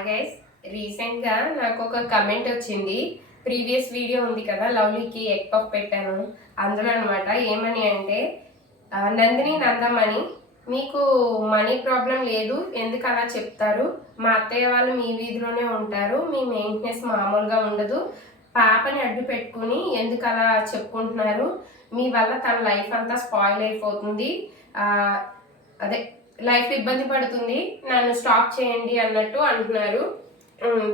Hi guys, రీసెంట్గా నాకు ఒక కమెంట్ వచ్చింది. ప్రీవియస్ వీడియో ఉంది కదా, లవ్లీకి ఎగ్ పఫ్ పెట్టాను అందులో అనమాట. ఏమని అంటే, నందిని నందమని మీకు మనీ ప్రాబ్లం లేదు, ఎందుకు అలా చెప్తారు? మా అత్తయ్య వాళ్ళు మీ వీధిలోనే ఉంటారు, మీ మెయింటెనెన్స్ మామూలుగా ఉండదు, పాపని అడ్డు పెట్టుకుని ఎందుకు అలా చెప్పుకుంటున్నారు? మీ వల్ల తన లైఫ్ అంతా స్పాయిల్ అయిపోతుంది, అదే లైఫ్ ఇబ్బంది పడుతుంది, నన్ను స్టాప్ చేయండి అన్నట్టు అంటున్నారు.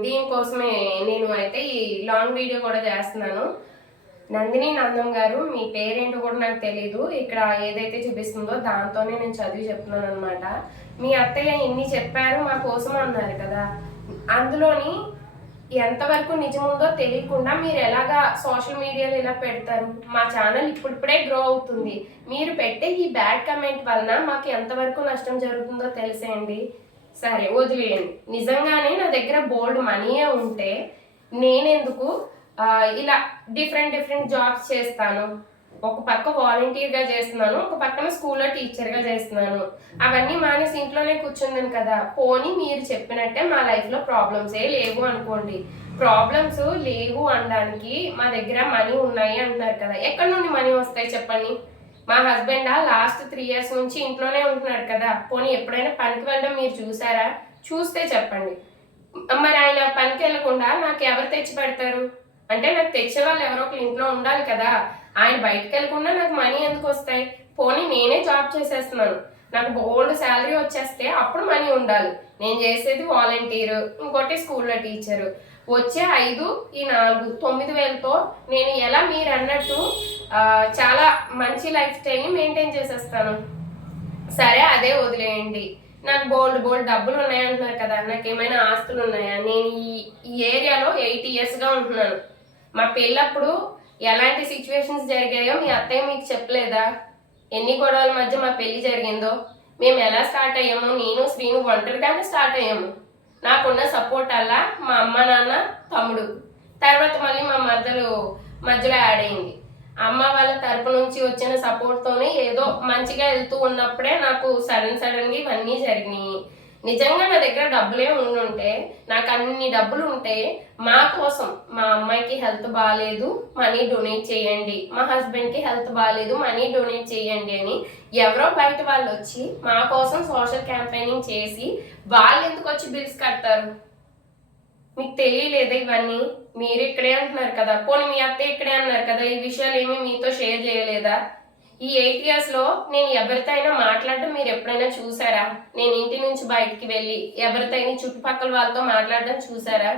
దీనికోసమే నేను అయితే ఈ లాంగ్ వీడియో కూడా చేస్తున్నాను. నందిని నందం గారు, మీ పేరేంటో కూడా నాకు తెలీదు. ఇక్కడ ఏదైతే చూపిస్తుందో దాంతోనే నేను చదివి చెప్తున్నాను అనమాట. మీ అత్తయ్య ఇన్ని చెప్పారు మా కోసం అన్నారు కదా, అందులోని ఎంతవరకు నిజముందో తెలియకుండా మీరు ఎలాగా సోషల్ మీడియాలో ఇలా పెడతారు? మా ఛానల్ ఇప్పుడిప్పుడే గ్రో అవుతుంది, మీరు పెట్టే ఈ బ్యాడ్ కమెంట్ వలన మాకు ఎంతవరకు నష్టం జరుగుతుందో తెలిసేయండి. సరే వదిలేయండి, నిజంగానే నా దగ్గర బోల్డ్ మనీయే ఉంటే నేనెందుకు ఇలా డిఫరెంట్ జాబ్స్ చేస్తాను? ఒక పక్క వాలంటీర్గా చేస్తున్నాను, ఒక పక్కన స్కూల్లో టీచర్గా చేస్తున్నాను. అవన్నీ మానేసి ఇంట్లోనే కూర్చుందని కదా. పోనీ మీరు చెప్పినట్టే మా లైఫ్లో ప్రాబ్లమ్సే లేవు అనుకోండి. ప్రాబ్లమ్స్ లేవు అనడానికి మా దగ్గర మనీ ఉన్నాయి అంటున్నారు కదా, ఎక్కడి నుండి మనీ వస్తాయి చెప్పండి? మా హస్బెండ్ లాస్ట్ 3 years నుంచి ఇంట్లోనే ఉంటున్నాడు కదా, పోనీ ఎప్పుడైనా పనికి వెళ్ళడం మీరు చూసారా? చూస్తే చెప్పండి. మరి ఆయన పనికి వెళ్ళకుండా నాకు ఎవరు తెచ్చి పెడతారు? అంటే నాకు తెచ్చే వాళ్ళు ఎవరో ఒకరు ఇంట్లో ఉండాలి కదా. ఆయన బయటకు వెళ్ళకుండా నాకు మనీ ఎందుకు వస్తాయి? పోనీ నేనే జాబ్ చేసేస్తున్నాను, నాకు బోల్డ్ శాలరీ వచ్చేస్తే అప్పుడు మనీ ఉండాలి. నేను చేసేది వాలంటీరు, ఇంకోటి స్కూల్లో టీచరు. వచ్చే 5 ఈ 4 9,000తో నేను ఎలా మీరు అన్నట్టు చాలా మంచి లైఫ్ స్టైల్ని మెయింటైన్ చేసేస్తాను. సరే అదే వదిలేయండి. నాకు బోల్డ్ డబ్బులు ఉన్నాయంటున్నారు కదా, నాకు ఏమైనా ఆస్తులు ఉన్నాయా? నేను ఈ ఏరియాలో 8 yearsగా ఉంటున్నాను. మా పెళ్ళప్పుడు ఎలాంటి సిచ్యువేషన్స్ జరిగాయో మీ అత్తయ్య మీకు చెప్పలేదా? ఎన్ని గొడవల మధ్య మా పెళ్లి జరిగిందో, మేము ఎలా స్టార్ట్ అయ్యాము? నేను శ్రీను ఒంటరిగానే స్టార్ట్ అయ్యాము. నాకున్న సపోర్ట్ అలా మా అమ్మ నాన్న తమ్ముడు, తర్వాత మళ్ళీ మా మదరు మధ్యలో యాడ్ అయింది. అమ్మ వాళ్ళ తరపు నుంచి వచ్చిన సపోర్ట్తోనే ఏదో మంచిగా వెళ్తూ ఉన్నప్పుడే నాకు సడన్గా ఇవన్నీ జరిగినాయి. నిజంగా నా దగ్గర డబ్బులే ఉండుంటే, నాకు అన్ని డబ్బులు ఉంటే మా కోసం, మా అమ్మాయికి హెల్త్ బాగాలేదు మనీ డొనేట్ చేయండి, మా హస్బెండ్కి హెల్త్ బాగాలేదు మనీ డొనేట్ చేయండి అని ఎవరో బయట వాళ్ళు వచ్చి మా కోసం సోషల్ క్యాంపెయినింగ్ చేసి వాళ్ళు ఎందుకు వచ్చి బిల్స్ కడతారు? మీకు తెలియలేదా ఇవన్నీ? మీరు ఇక్కడే అంటున్నారు కదా, పోనీ మీ అత్తయ్య ఇక్కడే అన్నారు కదా, ఈ విషయాలు ఏమీ మీతో షేర్ చేయలేదా? ఈ 8 yearsలో నేను ఎవరితో అయినా మాట్లాడడం మీరు ఎప్పుడైనా చూసారా? నేను ఇంటి నుంచి బయటికి వెళ్ళి ఎవరితో చుట్టుపక్కల వాళ్ళతో మాట్లాడడం చూసారా?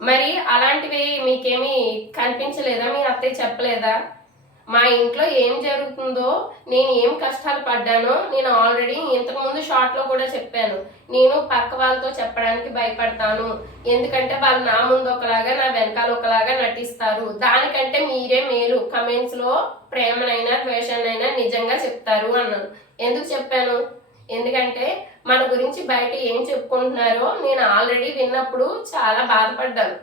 మరి అలాంటివి మీకేమీ కనిపించలేదా? మీ అత్తయ్య చెప్పలేదా? మా ఇంట్లో ఏం జరుగుతుందో, నేను ఏం కష్టాలు పడ్డానో నేను ఆల్రెడీ ఇంతకుముందు షార్ట్లో కూడా చెప్పాను. నేను పక్క వాళ్ళతో చెప్పడానికి భయపడతాను, ఎందుకంటే వాళ్ళు నా ముందు ఒకలాగా నా వెనకాల ఒకలాగా నటిస్తారు. దానికంటే మీరే మేలు, కమెంట్స్లో ప్రేమనైనా ద్వేషాన్నైనా నిజంగా చెప్తారు అన్నాను. ఎందుకు చెప్పాను? ఎందుకంటే మన గురించి బయట ఏం చెప్పుకుంటున్నారో నేను ఆల్రెడీ విన్నప్పుడు చాలా బాధపడ్డాను.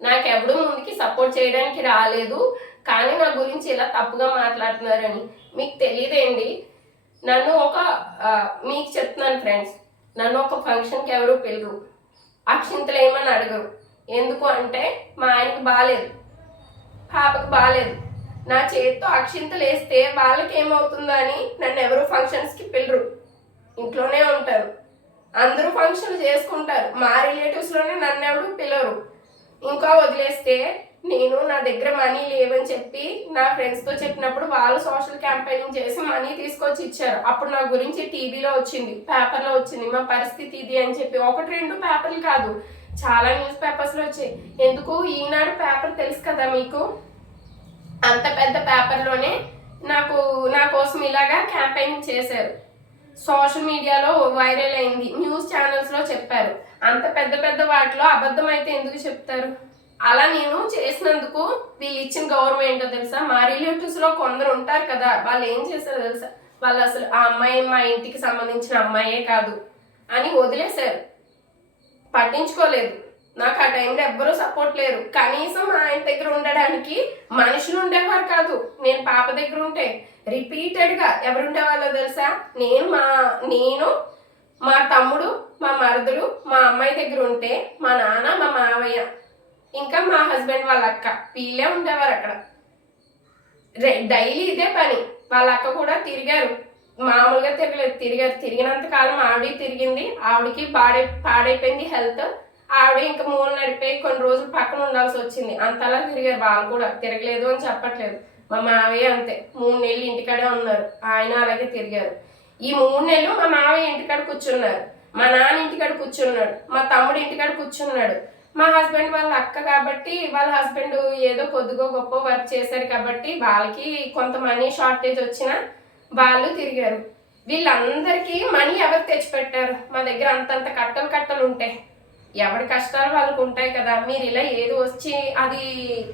నాకెవడూ ముందుకి సపోర్ట్ చేయడానికి రాలేదు, కానీ నా గురించి ఇలా తప్పుగా మాట్లాడుతున్నారని. మీకు తెలియదేంటి? నన్ను మీకు చెప్తున్నాను ఫ్రెండ్స్, నన్ను ఒక ఫంక్షన్కి ఎవరు పిల్లరు, అక్షింతలు ఏమని అడగరు. ఎందుకు అంటే మా ఆయనకి బాగాలేదు, పాపకి బాగాలేదు, నా చేతితో అక్షింతలు వేస్తే వాళ్ళకి ఏమవుతుందో అని నన్ను ఎవరు ఫంక్షన్స్కి పిల్లరు. ఇంట్లోనే ఉంటారు, అందరూ ఫంక్షన్లు చేసుకుంటారు, మా రిలేటివ్స్లోనే నన్ను ఎవరు పిల్లరు. ఇంకా వదిలేస్తే నేను నా దగ్గర మనీ లేవని చెప్పి నా ఫ్రెండ్స్తో చెప్పినప్పుడు వాళ్ళు సోషల్ క్యాంపెయినింగ్ చేసి మనీ తీసుకొచ్చి ఇచ్చారు. అప్పుడు నా గురించి టీవీలో వచ్చింది, పేపర్లో వచ్చింది, మా పరిస్థితి ఇది అని చెప్పి. 1-2 పేపర్లు కాదు, చాలా న్యూస్ పేపర్స్లో వచ్చాయి. ఎందుకు? ఈనాడు పేపర్ తెలుసు కదా మీకు, అంత పెద్ద పేపర్లోనే నా కోసం ఇలాగా క్యాంపెయినింగ్ చేశారు. సోషల్ మీడియాలో వైరల్ అయింది, న్యూస్ ఛానల్స్లో చెప్పారు. అంత పెద్ద వాటిలో అబద్ధం అయితే ఎందుకు చెప్తారు? అలా నేను చేసినందుకు వీళ్ళు ఇచ్చిన గౌరవం ఏంటో తెలుసా? మా రిలేటివ్స్లో కొందరు ఉంటారు కదా, వాళ్ళు ఏం చేశారో తెలుసా? వాళ్ళు అసలు ఆ అమ్మాయి మా ఇంటికి సంబంధించిన అమ్మాయే కాదు అని వదిలేశారు, పట్టించుకోలేదు. నాకు ఆ టైంలో ఎవ్వరూ సపోర్ట్ లేరు. కనీసం ఆయన దగ్గర ఉండడానికి మనుషులు ఉండేవారు కాదు. నేను పాప దగ్గర ఉంటే రిపీటెడ్గా ఎవరుండేవాళ్ళో తెలుసా? నేను మా తమ్ముడు, మా మరుదులు, మా అమ్మాయి దగ్గర ఉంటే మా నాన్న, మా మావయ్య, ఇంకా మా హస్బెండ్ వాళ్ళ అక్క వీళ్ళే ఉండేవారు అక్కడ. డైలీ ఇదే పని. వాళ్ళ అక్క కూడా తిరిగారు, మామూలుగా తిరిగినంత కాలం ఆవిడ తిరిగింది. ఆవిడకి పాడైపోయింది హెల్త్. ఆవిడ ఇంకా మూలు నడిపోయి కొన్ని రోజులు పక్కన ఉండాల్సి వచ్చింది. అంతలా తిరిగారు. వాళ్ళు కూడా తిరగలేదు అని చెప్పట్లేదు. మా మావయ్య అంతే, 3 నెలలు ఇంటికాడే ఉన్నారు. ఆయన అలాగే తిరిగారు. ఈ 3 నెలలు మా మావయ్య ఇంటికాడ కూర్చున్నారు, మా నాన్న ఇంటికాడ కూర్చున్నాడు, మా తమ్ముడు ఇంటికాడ కూర్చున్నాడు. మా హస్బెండ్ వాళ్ళ అక్క కాబట్టి వాళ్ళ హస్బెండ్ ఏదో కొద్దిగా గొప్ప వర్క్ చేశారు కాబట్టి వాళ్ళకి కొంత మనీ షార్టేజ్ వచ్చినా వాళ్ళు తిరిగారు. వీళ్ళందరికీ మనీ ఎవరు తెచ్చిపెట్టారు? మా దగ్గర అంతంత కట్టలు ఉంటాయి. ఎవరి కష్టాలు వాళ్ళకు ఉంటాయి కదా. మీరు ఇలా ఏది వచ్చి అది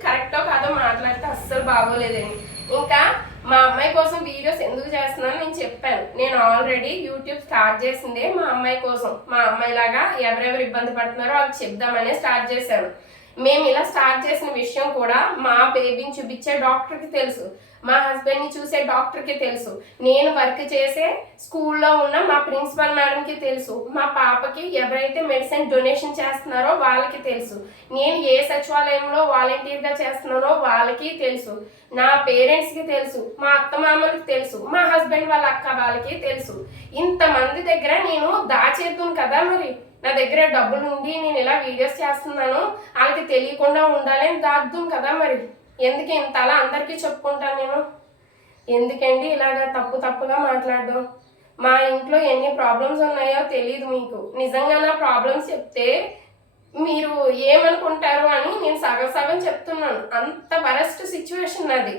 కరెక్టో కాదో మాట్లాడితే అస్సలు బాగోలేదని. ఇంకా మా అమ్మాయి కోసం వీడియోస్ ఎందుకు చేస్తున్నాను నేను చెప్పాను. నేను ఆల్రెడీ యూట్యూబ్ స్టార్ట్ చేసిందే మా అమ్మాయి కోసం. మా అమ్మాయిలాగా ఎవరెవరు ఇబ్బంది పడుతున్నారో వాళ్ళకి చెప్దామనే స్టార్ట్ చేశాను. మేము ఇలా స్టార్ట్ చేసిన విషయం కూడా మా బేబీని చూపించే డాక్టర్కి తెలుసు, మా హస్బెండ్ని చూసే డాక్టర్కి తెలుసు, నేను వర్క్ చేసే స్కూల్లో ఉన్న మా ప్రిన్సిపల్ మేడంకి తెలుసు, మా పాపకి ఎవరైతే మెడిసిన్ డొనేషన్ చేస్తున్నారో వాళ్ళకి తెలుసు, నేను ఏ సచివాలయంలో వాలంటీర్గా చేస్తున్నానో వాళ్ళకి తెలుసు, నా పేరెంట్స్కి తెలుసు, మా అత్తమామలకి తెలుసు, మా హస్బెండ్ వాళ్ళ అక్క వాళ్ళకి తెలుసు. ఇంతమంది దగ్గర నేను దాచేద్దును కదా. మరి నా దగ్గర డబ్బులు ఉండి నేను ఇలా వీడియోస్ చేస్తున్నాను, వాళ్ళకి తెలియకుండా ఉండాలని దాద్దును కదా. మరి ఎందుకు ఇంతలా అందరికీ చెప్పుకుంటాను నేను? ఎందుకండి ఇలాగా తప్పుగా మాట్లాడడం? మా ఇంట్లో ఎన్ని ప్రాబ్లమ్స్ ఉన్నాయో తెలియదు మీకు. నిజంగా నా ప్రాబ్లమ్స్ చెప్తే మీరు ఏమనుకుంటారు అని నేను సగం చెప్తున్నాను. అంత వరస్ట్ సిచ్యువేషన్ నాది.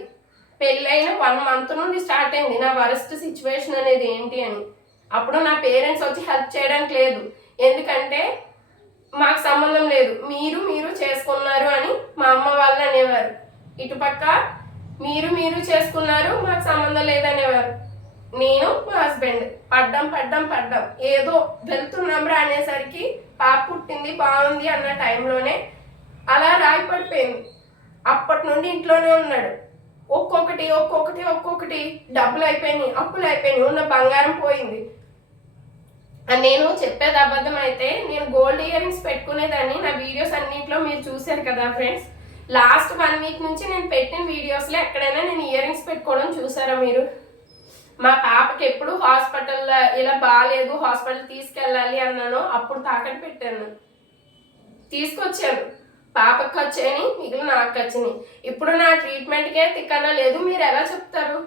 పెళ్ళైన 1 మంత్ నుండి స్టార్ట్ అయింది నా వరస్ట్ సిచ్యువేషన్ అనేది ఏంటి అని. అప్పుడు నా పేరెంట్స్ వచ్చి హెల్ప్ చేయడానికి లేదు, ఎందుకంటే మాకు సంబంధం లేదు, మీరు చేసుకున్నారు అని మా అమ్మ వాళ్ళు అనేవారు. ఇటుపక్క మీరు చేసుకున్నారు, మాకు సంబంధం లేదనేవారు. నేను మా హస్బెండ్ పడ్డం ఏదో వెళ్తున్నాం రా అనేసరికి పాప పుట్టింది బాగుంది అన్న టైంలోనే అలా రాయి పడిపోయింది. అప్పటి నుండి ఇంట్లోనే ఉన్నాడు. ఒక్కొక్కటి డబ్బులు అయిపోయినాయి, అప్పులు అయిపోయినాయి, ఉన్న బంగారం పోయింది. నేను చెప్పేది అబద్ధం అయితే నేను గోల్డ్ ఇయర్ రింగ్స్ పెట్టుకునేదాన్ని. నా వీడియోస్ అన్నింటిలో మీరు చూశారు కదా ఫ్రెండ్స్. లాస్ట్ 1 వీక్ నుంచి నేను పెట్టిన వీడియోస్లో ఎక్కడైనా నేను ఇయర్ రింగ్స్ పెట్టుకోవడం చూసారా మీరు? మా పాపకి ఎప్పుడు హాస్పిటల్లో ఇలా బాగాలేదు, హాస్పిటల్ తీసుకెళ్ళాలి అన్నాను, అప్పుడు తాకట్టు పెట్టాను, తీసుకొచ్చాను. పాపకి వచ్చాయని మిగిలిన నాకు వచ్చినాయి. ఇప్పుడు నా ట్రీట్మెంట్కే తిక్కన లేదు. మీరు ఎలా చెప్తారు?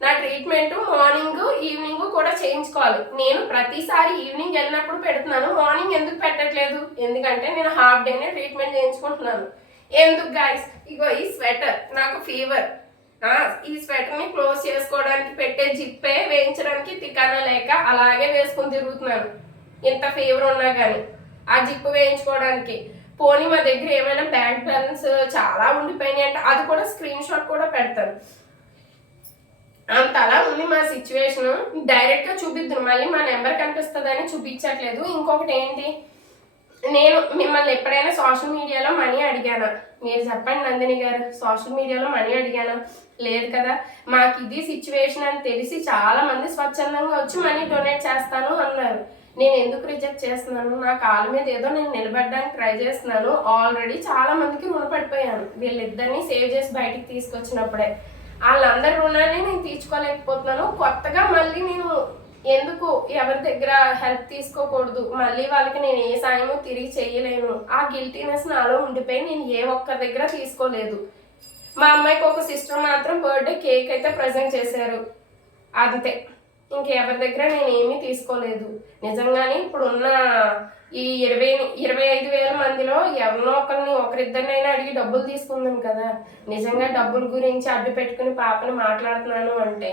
నా ట్రీట్మెంట్ మార్నింగ్ ఈవినింగ్ కూడా చేయించుకోవాలి. నేను ప్రతిసారి ఈవినింగ్ వెళ్ళినప్పుడు పెడుతున్నాను, మార్నింగ్ ఎందుకు పెట్టట్లేదు? ఎందుకంటే నేను హాఫ్ డేనే ట్రీట్మెంట్ చేయించుకుంటున్నాను. ఎందుకు గాయస్? ఇగో ఈ స్వెటర్, నాకు ఫీవర్, ఈ స్వెటర్ని క్లోజ్ చేసుకోవడానికి పెట్టే జిప్పే వేయించడానికి తిక్కన లేక అలాగే వేసుకుని తిరుగుతున్నాను. ఇంత ఫీవర్ ఉన్నా కానీ ఆ జిప్పు వేయించుకోవడానికి. పోనీ మా దగ్గర ఏమైనా బ్యాంక్ బ్యాలెన్స్ చాలా ఉండిపోయినాయి అంటే అది కూడా స్క్రీన్ షాట్ కూడా పెడతాను. అంత అలా ఉంది మా సిచ్యువేషన్. డైరెక్ట్గా చూపిద్దును, మళ్ళీ మా నెంబర్ కనిపిస్తుందని చూపించట్లేదు. ఇంకొకటి ఏంటి, నేను మిమ్మల్ని ఎప్పుడైనా సోషల్ మీడియాలో మనీ అడిగానా? మీరు చెప్పండి నందిని గారు, సోషల్ మీడియాలో మనీ అడిగానా? లేదు కదా. మాకు ఇది సిచ్యువేషన్ అని తెలిసి చాలా మంది స్వచ్ఛందంగా వచ్చి మనీ డొనేట్ చేస్తాను అన్నారు. నేను ఎందుకు రిజెక్ట్ చేస్తున్నాను? నా కాళ్ళ మీద ఏదో నేను నిలబడడానికి ట్రై చేస్తున్నాను. ఆల్రెడీ చాలా మందికి రుణపడిపోయాను, వీళ్ళిద్దరిని సేవ్ చేసి బయటికి తీసుకొచ్చినప్పుడే. వాళ్ళందరి రుణాన్ని నేను తీర్చుకోలేకపోతున్నాను. కొత్తగా మళ్ళీ నేను ఎందుకు ఎవరి దగ్గర హెల్ప్ తీసుకోకూడదు, మళ్ళీ వాళ్ళకి నేను ఏ సాయము తిరిగి చేయలేను, ఆ గిల్టీనెస్ నాలో ఉండిపోయి నేను ఏ ఒక్కరి దగ్గర తీసుకోలేదు. మా అమ్మాయికి ఒక సిస్టర్ మాత్రం బర్త్డే కేక్ అయితే ప్రజెంట్ చేశారు, అంతే. ఇంకెవరి దగ్గర నేను ఏమీ తీసుకోలేదు. నిజంగానే ఇప్పుడున్న ఈ 25,000 మందిలో ఎవరినో ఒకరిద్దరినైనా అడిగి డబ్బులు తీసుకుందాం కదా. నిజంగా డబ్బుల గురించి అడ్డు పెట్టుకుని పాపని మాట్లాడుతున్నాను అంటే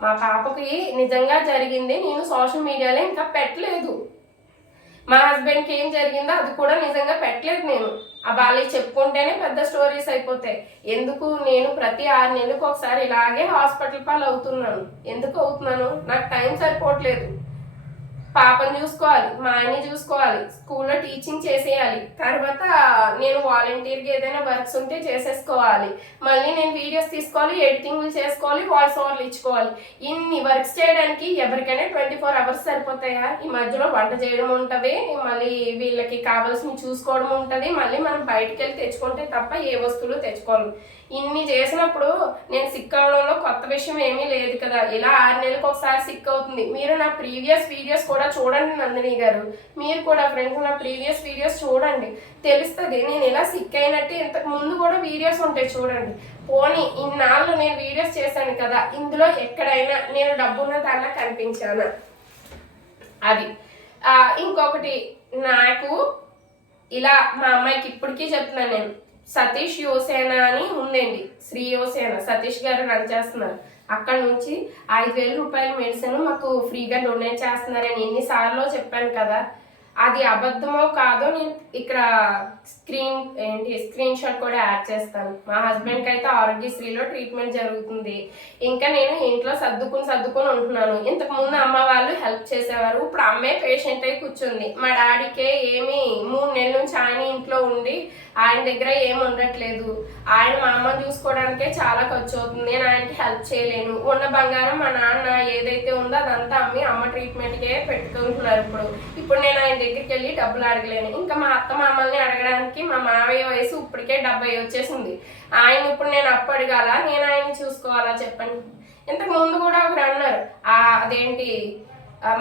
మా పాపకి నిజంగా జరిగింది నేను సోషల్ మీడియాలో ఇంకా పెట్టలేదు. మా హస్బెండ్కి ఏం జరిగిందో అది కూడా నిజంగా పెట్టలేదు నేను. వాళ్ళకి చెప్పుకుంటేనే పెద్ద స్టోరీస్ అయిపోతాయి. ఎందుకు నేను ప్రతి 6 నెలలకు ఒకసారి ఇలాగే హాస్పిటల్ పాలు అవుతున్నాను? ఎందుకు అవుతున్నాను? నాకు టైం సరిపోవట్లేదు. పాపని చూసుకోవాలి, మా ఆయన్ని చూసుకోవాలి, స్కూల్లో టీచింగ్ చేసేయాలి, తర్వాత నేను వాలంటీర్గా ఏదైనా వర్క్స్ ఉంటే చేసేసుకోవాలి, మళ్ళీ నేను వీడియోస్ తీసుకోవాలి, ఎడిటింగ్లు చేసుకోవాలి, వాయిస్ ఓవర్లు ఇచ్చుకోవాలి. ఇన్ని వర్క్స్ చేయడానికి ఎవరికైనా 24 అవర్స్ సరిపోతాయా? ఈ మధ్యలో వంట చేయడం ఉంటుంది, మళ్ళీ వీళ్ళకి కావాల్సినవి చూసుకోవడం ఉంటుంది, మళ్ళీ మనం బయటకు వెళ్ళి తెచ్చుకుంటే తప్ప ఏ వస్తువులు తెచ్చుకోవాలి. ఇన్ని చేసినప్పుడు నేను సిక్ అవడంలో కొత్త విషయం ఏమీ లేదు కదా. ఇలా 6 నెలలకు ఒకసారి సిక్ అవుతుంది. మీరు నా ప్రీవియస్ వీడియోస్ కూడా చూడండి నందిని గారు, మీరు కూడా ఫ్రెండ్స్ నా ప్రీవియస్ వీడియోస్ చూడండి, తెలుస్తుంది నేను ఇలా సిక్ అయినట్టు. ఇంతకు ముందు కూడా వీడియోస్ ఉంటాయి చూడండి. పోనీ ఇన్నాళ్ళు నేను వీడియోస్ చేశాను కదా, ఇందులో ఎక్కడైనా నేను డబ్బున్న దాంట్లో కనిపించాను. అది ఇంకొకటి, నాకు ఇలా మా అమ్మాయికి ఇప్పటికీ చెప్తున్నాను నేను, సతీష్ యువసేన అని ఉందండి, శ్రీ యువసేన, సతీష్ గారు రన్ చేస్తున్నారు. అక్కడ నుంచి 5,000 రూపాయల మెడిసిన్ మాకు ఫ్రీగా డొనేట్ చేస్తున్నారని ఎన్నిసార్లు చెప్పాను కదా. అది అబద్ధమో కాదో నేను ఇక్కడ స్క్రీన్ షాట్ కూడా యాడ్ చేస్తాను. మా హస్బెండ్కి అయితే ఆరోగ్యశ్రీలో ట్రీట్మెంట్ జరుగుతుంది. ఇంకా నేను ఇంట్లో సర్దుకుని ఉంటున్నాను. ఇంతకు ముందు అమ్మ వాళ్ళు హెల్ప్ చేసేవారు, ఇప్పుడు అమ్మే పేషెంట్ అయి కూర్చుంది. మా డాడీకే ఏమి 3 నెలల నుంచి ఆయన ఇంట్లో ఉండి ఆయన దగ్గర ఏమి ఉండట్లేదు. ఆయన మా అమ్మని చూసుకోవడానికే చాలా ఖర్చు అవుతుంది, నేను ఆయనకి హెల్ప్ చేయలేను. ఉన్న బంగారం మా నాన్న ఏదైతే ఉందో అదంతా అమ్మి అమ్మ ట్రీట్మెంట్కే పెట్టుకుంటున్నారు. ఇప్పుడు నేను ఆయన దగ్గరికి వెళ్ళి డబ్బులు అడగలేను. ఇంకా మా అత్త మామల్ని అడగడానికి మా మావయ్య వయసు ఇప్పటికే 70 వచ్చేసింది. ఆయన ఇప్పుడు నేను అప్పు అడగాల, నేను ఆయన్ని చూసుకోవాలా చెప్పండి. ఇంతకు ముందు కూడా ఒకరు అన్నారు, అదేంటి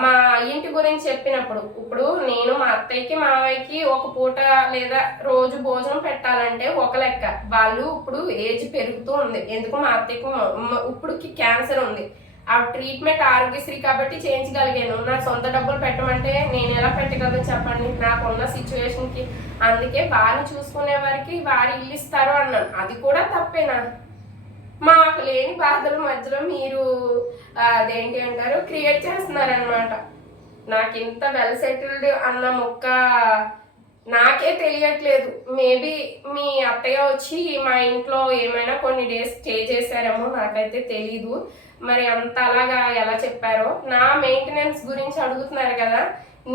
మా ఇంటి గురించి చెప్పినప్పుడు, ఇప్పుడు నేను మా అత్తయ్యకి మావయ్యకి ఒక పూట లేదా రోజు భోజనం పెట్టాలంటే ఒక లెక్క. వాళ్ళు ఇప్పుడు ఏజ్ పెరుగుతూ ఉంది. ఎందుకు మా అత్తయ్యకి ఇప్పుడుకి క్యాన్సర్ ఉంది. ఆ ట్రీట్మెంట్ ఆరోగ్యశ్రీ కాబట్టి చేయించగలిగాను. నా సొంత డబ్బులు పెట్టమంటే నేను ఎలా పెట్టగలను చెప్పండి, నాకున్న సిచ్యువేషన్కి. అందుకే వారిని చూసుకునే వారికి వారి ఇల్లు ఇస్తారు అన్నాను. అది కూడా తప్పేనా? మాకు లేని బాధల మధ్యలో మీరు అదేంటి అంటారు క్రియేట్ చేస్తున్నారనమాట. నాకు ఇంత వెల్ సెటిల్డ్ అన్న మొక్క నాకే తెలియట్లేదు. మేబీ మీ అత్తయ్య వచ్చి మా ఇంట్లో ఏమైనా కొన్ని డేస్ స్టే చేశారేమో, నాకైతే తెలీదు. మరి అంత అలాగా ఎలా చెప్పారో. నా మెయింటెనెన్స్ గురించి అడుగుతున్నారు కదా,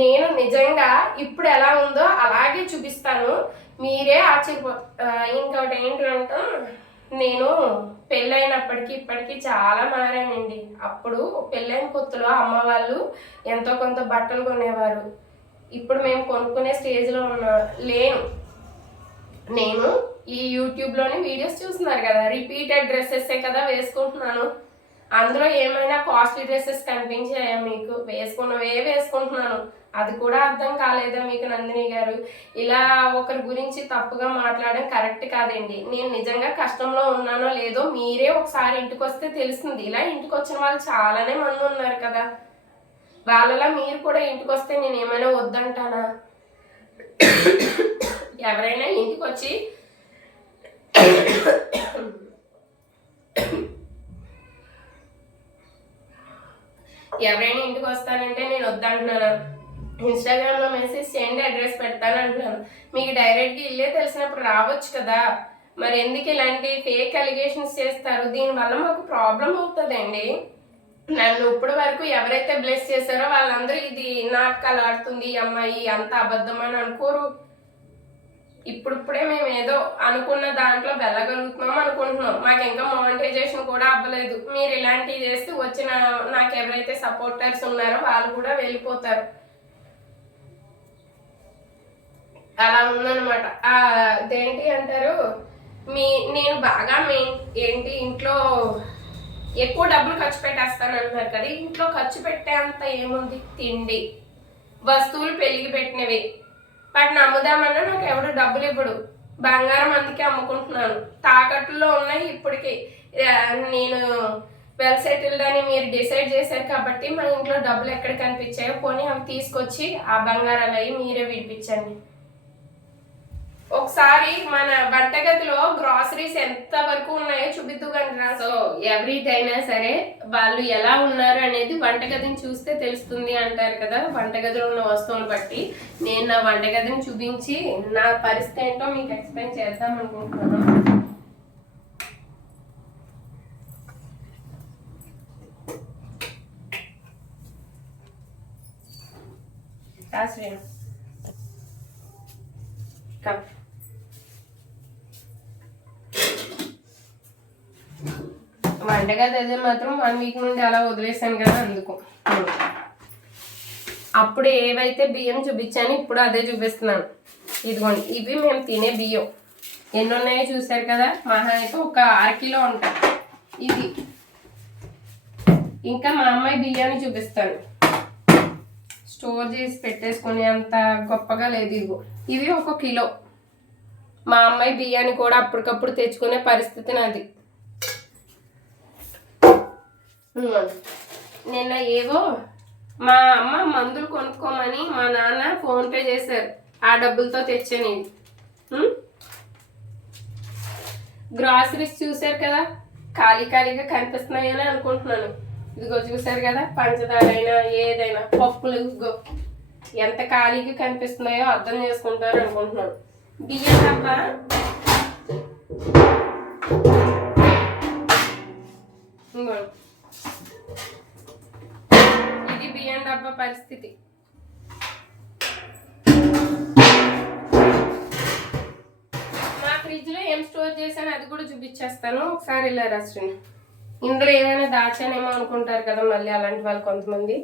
నేను నిజంగా ఇప్పుడు ఎలా ఉందో అలాగే చూపిస్తాను, మీరే ఆశ్చర్యపోతారు. ఇంకోటి ఏంటంటే, నేను పెళ్ళైనప్పటికీ ఇప్పటికీ చాలా మారానండి. అప్పుడు పెళ్ళైన కొత్తలో అమ్మ వాళ్ళు ఎంతో కొంత బట్టలు కొనేవారు. ఇప్పుడు మేము కొనుక్కునే స్టేజ్లో లేను. నేను ఈ యూట్యూబ్లోని వీడియోస్ చూస్తున్నారు కదా, రిపీటెడ్ డ్రెస్సెసే కదా వేసుకుంటున్నాను. అందులో ఏమైనా కాస్ట్లీ డ్రెస్సెస్ కనిపించాయా మీకు? వేసుకున్నవే వేసుకుంటున్నాను. అది కూడా అర్థం కాలేదా మీకు నందిని గారు? ఇలా ఒకరి గురించి తప్పుగా మాట్లాడడం కరెక్ట్ కాదండి. నేను నిజంగా కష్టంలో ఉన్నానో లేదో మీరే ఒకసారి ఇంటికి వస్తే తెలుస్తుంది. ఇలా ఇంటికి వచ్చిన వాళ్ళు చాలానే మంది ఉన్నారు కదా, వాళ్ళలా మీరు కూడా ఇంటికి వస్తే నేను ఏమైనా వద్దంటానా? ఎవరైనా ఇంటికి వచ్చి వస్తానంటే నేను వద్దంటున్నాను. ఇన్స్టాగ్రామ్లో మెసేజ్ చేయండి, అడ్రస్ పెడతాను అంటున్నాను. మీకు డైరెక్ట్గా ఇల్లే తెలిసినప్పుడు రావచ్చు కదా. మరి ఎందుకు ఇలాంటి ఫేక్ అలిగేషన్స్ చేస్తారు? దీనివల్ల మాకు ప్రాబ్లం అవుతుందండి. నన్ను ఇప్పటి వరకు ఎవరైతే బ్లెస్ చేశారో వాళ్ళందరూ ఇది నాటకాలు ఆడుతుంది ఈ అమ్మాయి, అంత అబద్ధం అని అనుకోరు. ఇప్పుడిప్పుడే మేము ఏదో అనుకున్న దాంట్లో వెళ్ళగలుగుతున్నాం అనుకుంటున్నాం. మాకు ఇంకా మానిటైజేషన్ కూడా అవ్వలేదు. మీరు ఇలాంటివి చేస్తే వచ్చిన నాకు ఎవరైతే సపోర్టర్స్ ఉన్నారో వాళ్ళు కూడా వెళ్ళిపోతారు. అలా ఉందన్నమాట. అదేంటి అంటారు, నేను బాగా ఏంటి ఇంట్లో ఎక్కువ డబ్బులు ఖర్చు పెట్టేస్తాను అంటున్నారు కదా. ఇంట్లో ఖర్చు పెట్టే అంత ఏముంది? తిండి, వస్తువులు, పెళ్ళికి పెట్టినవి. వాటిని అమ్ముదామన్నా నాకు ఎవడు డబ్బులు ఇవ్వడు. బంగారం అందుకే అమ్ముకుంటున్నాను. తాకట్టులో ఉన్నాయి ఇప్పటికి. నేను వెల్ సెటిల్డ్ అని మీరు డిసైడ్ చేశారు కాబట్టి మా ఇంట్లో డబ్బులు ఎక్కడ కనిపించాయో పోనీ అవి తీసుకొచ్చి ఆ బంగారాలు అవి మీరే విడిపించండి. ఒకసారి మన వంటగదిలో గ్రాసరీస్ ఎంత వరకు ఉన్నాయో చూపిద్దుగాని. సో ఎవరిదైనా సరే వాళ్ళు ఎలా ఉన్నారు అనేది వంటగదిని చూస్తే తెలుస్తుంది అంటారు కదా. వంటగదిలో ఉన్న వస్తువులు బట్టి నేను నా వంటగదిని చూపించి నా పరిస్థితి ఏంటో మీకు ఎక్స్ప్లెయిన్ చేద్దాం అనుకుంటున్నాను. రాశ్రీ కప్ వంటగది అదే మాత్రం 1 వీక్ నుండి అలా వదిలేసాను కదా అందుకు. అప్పుడు ఏవైతే బియ్యం చూపించాను ఇప్పుడు అదే చూపిస్తున్నాను. ఇదిగోండి ఇవి మేము తినే బియ్యం. ఎన్ని ఉన్నాయో చూసారు కదా, మహా అయితే ఒక 1/2 కిలో ఉంటాయి ఇది. ఇంకా మా అమ్మాయి బియ్యాన్ని చూపిస్తాను. స్టోర్ చేసి పెట్టేసుకునే అంత గొప్పగా లేదు. ఇదిగో ఇవి 1 కిలో. మా అమ్మాయి బియ్యాన్ని కూడా అప్పటికప్పుడు తెచ్చుకునే పరిస్థితి నాది. నిన్న ఏవో మా అమ్మ మందులు కొనుక్కోమని మా నాన్న ఫోన్పే చేశారు. ఆ డబ్బులతో తెచ్చాను. గ్రాసరీస్ చూసారు కదా, ఖాళీ ఖాళీగా కనిపిస్తున్నాయని అనుకుంటున్నాను. ఇదిగో చూసారు కదా, పంచదార అయినా ఏదైనా పప్పులు ఇదిగో ఎంత ఖాళీగా కనిపిస్తున్నాయో అర్థం చేసుకుంటారు అనుకుంటున్నాను. బియ్యం డబ్బా ఇది బియ్యం డబ్బా పరిస్థితి. మా ఫ్రిడ్జ్ లో ఏం స్టోర్ చేశాను అది కూడా చూపించేస్తాను. ఒకసారి ఇలా రాసుకోండి. ఇందులో ఏమైనా దాచానేమో అనుకుంటారు కదా మళ్ళీ అలాంటి వాళ్ళు కొంతమంది.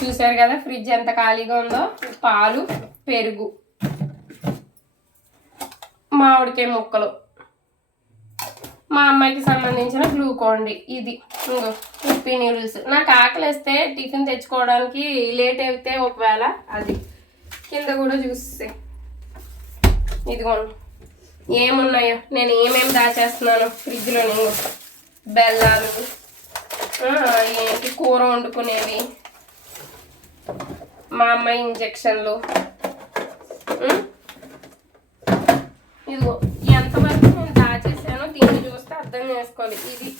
చూసారు కదా ఫ్రిడ్జ్ ఎంత ఖాళీగా ఉందో. పాలు, పెరుగు, మామిడికాయ ముక్కలు, మా అమ్మాయికి సంబంధించిన గ్లూకోన్ డి, ఇది ఉప్పి నూడిల్స్. నాకు ఆకలి వేస్తే టిఫిన్ తెచ్చుకోవడానికి లేట్ అయితే ఒకవేళ అది కింద కూడా చూస్తే ఇదిగోండి ఏమున్నాయో, నేను ఏమేమి దాచేస్తున్నాను ఫ్రిడ్జ్లో. నేను బెల్లాలు, ఏంటి కూర వండుకునేవి, మా అమ్మాయి ఇంజెక్షన్లు. ఇదిగో ఎంతవరకు నేను దాచేసానో దీన్ని చూస్తే అర్థం చేసుకోవాలి. ఇది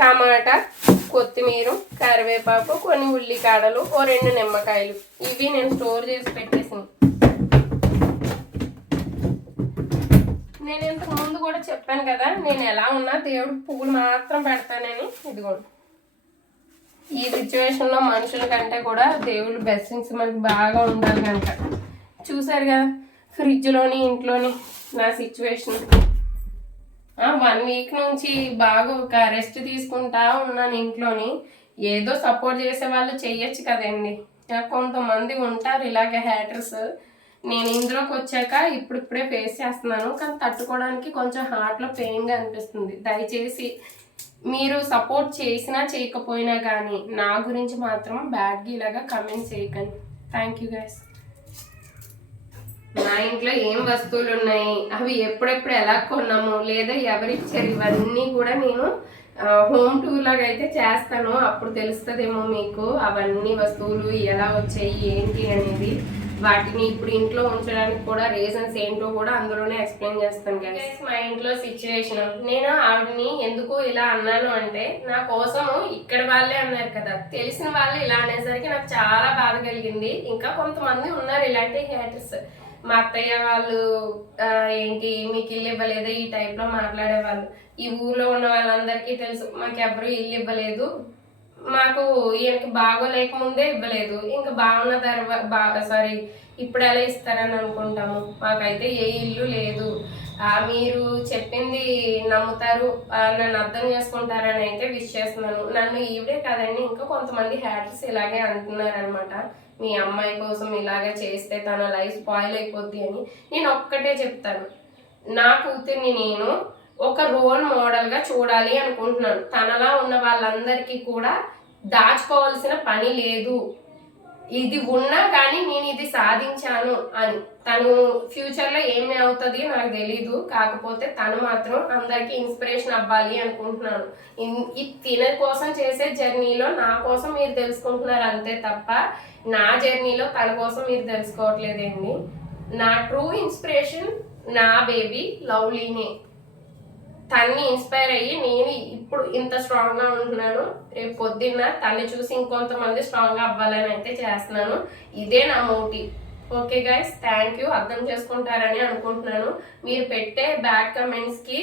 టమాటా, కొత్తిమీర, కరివేపాకు, కొన్ని ఉల్లికాడలు, 2 నిమ్మకాయలు. ఇవి నేను స్టోర్ చేసి పెట్టేసాను. నేను ఇంతకు ముందు కూడా చెప్పాను కదా నేను ఎలా ఉన్నా దేవుడు పువ్వులు మాత్రం పెడతానని. ఇదిగోండి ఈ సిచ్యువేషన్లో మనుషుల కంటే కూడా దేవుడు బ్లెస్సింగ్స్ మనకి బాగా ఉండాలి కనుక. చూసారు కదా ఫ్రిడ్జ్లోని ఇంట్లోని నా సిచ్యువేషన్. 1 వీక్ నుంచి బాగా ఒక రెస్ట్ తీసుకుంటా ఉన్నాను ఇంట్లోని. ఏదో సపోర్ట్ చేసే వాళ్ళు చెయ్యొచ్చు కదండి. కొంతమంది ఉంటారు ఇలాగే హ్యాటర్స్. నేను ఇందులోకి వచ్చాక ఇప్పుడిప్పుడే ఫేస్ చేస్తున్నాను, కానీ తట్టుకోవడానికి కొంచెం హార్ట్లో పెయిన్గా అనిపిస్తుంది. దయచేసి మీరు సపోర్ట్ చేసినా చేయకపోయినా కానీ నా గురించి మాత్రం బ్యాడ్గా ఇలాగా కమెంట్ చేయకండి. Thank you guys. నా ఇంట్లో ఏం వస్తువులు ఉన్నాయి, అవి ఎప్పుడెప్పుడు ఎలా కొన్నాము లేదా ఎవరిచ్చారు, ఇవన్నీ కూడా నేను హోమ్ టూర్ లాగా అయితే చేస్తాను. అప్పుడు తెలుస్తుందేమో మీకు అవన్నీ వస్తువులు ఎలా వచ్చాయి ఏంటి అనేది. వాటిని ఇప్పుడు ఇంట్లో ఉంచడానికి కూడా రీజన్స్ ఏంటో కూడా అందులోనే ఎక్స్ప్లెయిన్ చేస్తాను గైస్. మా ఇంట్లో సిచ్యువేషన్, నేను ఆవిడని ఎందుకు ఇలా అన్నాను అంటే నా కోసం ఇక్కడ వాళ్ళే అన్నారు కదా, తెలిసిన వాళ్ళు ఇలా అనేసరికి నాకు చాలా బాధ కలిగింది. ఇంకా కొంతమంది ఉన్నారు ఇలాంటి హ్యాటర్స్. మా అత్తయ్య వాళ్ళు ఏంటి మీకు ఇల్లు ఇవ్వలేదా ఈ టైప్లో మాట్లాడేవాళ్ళు. ఈ ఊర్లో ఉన్న వాళ్ళందరికీ తెలుసు మాకెవరు ఇల్లు ఇవ్వలేదు, మాకు ఈయనకి బాగోలేక ముందే ఇవ్వలేదు, ఇంకా బాగున్న తర్వాత ఇప్పుడు ఎలా ఇస్తారని అనుకుంటాము. మాకైతే ఏ ఇల్లు లేదు. మీరు చెప్పింది నమ్ముతారు, నన్ను అర్థం చేసుకుంటారని అయితే విష్ చేస్తున్నాను. నన్ను ఈవిడే కాదండి ఇంకా కొంతమంది హ్యాటర్స్ ఇలాగే అంటున్నారనమాట. మీ అమ్మాయి కోసం ఇలాగే చేస్తే తన లైఫ్ స్పాయిల్ అయిపోద్ది అని. నేను ఒక్కటే చెప్తాను, నా కూతుర్ని నేను ఒక రోల్ మోడల్గా చూడాలి అనుకుంటున్నాను. తనలా ఉన్న వాళ్ళందరికీ కూడా దాచుకోవాల్సిన పని లేదు. ఇది ఉన్నా కానీ నేను ఇది సాధించాను అని. తను ఫ్యూచర్లో ఏమి అవుతుంది నాకు తెలీదు, కాకపోతే తను మాత్రం అందరికీ ఇన్స్పిరేషన్ అవ్వాలి అనుకుంటున్నాను. ఈ తిన కోసం చేసే జర్నీలో నా కోసం మీరు తెలుసుకుంటున్నారు అంతే తప్ప నా జర్నీలో తన కోసం మీరు తెలుసుకోవట్లేదండి. నా ట్రూ ఇన్స్పిరేషన్ నా బేబీ లవ్లీనే. తన్ని ఇన్స్పైర్ అయ్యి నేను ఇప్పుడు ఇంత స్ట్రాంగ్గా ఉంటున్నాను. రేపు పొద్దున్న తన్ని చూసి ఇంకొంతమంది స్ట్రాంగ్గా అవ్వాలని అయితే చేస్తున్నాను. ఇదే నా motive. Okay guys, thank you. అర్థం చేసుకుంటారని అనుకుంటున్నాను. మీరు పెట్టే బ్యాడ్ కమెంట్స్కి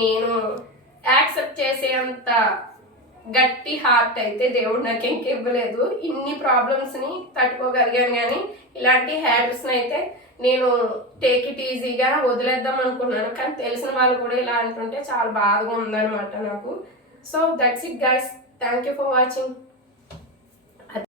నేను యాక్సెప్ట్ చేసేంత గట్టి హార్ట్ అయితే దేవుడు నాకు ఇంక ఇవ్వలేదు. ఇన్ని ప్రాబ్లమ్స్ని తట్టుకోగలిగాను, కానీ ఇలాంటి హ్యాబిట్స్ని అయితే నేను టేక్ ఇట్ ఈజీగా వదిలేద్దాం అనుకున్నాను. కానీ తెలిసిన వాళ్ళు కూడా ఇలా అంటుంటే చాలా బాధగా ఉందన్నమాట నాకు. So that's it guys, thank you for watching.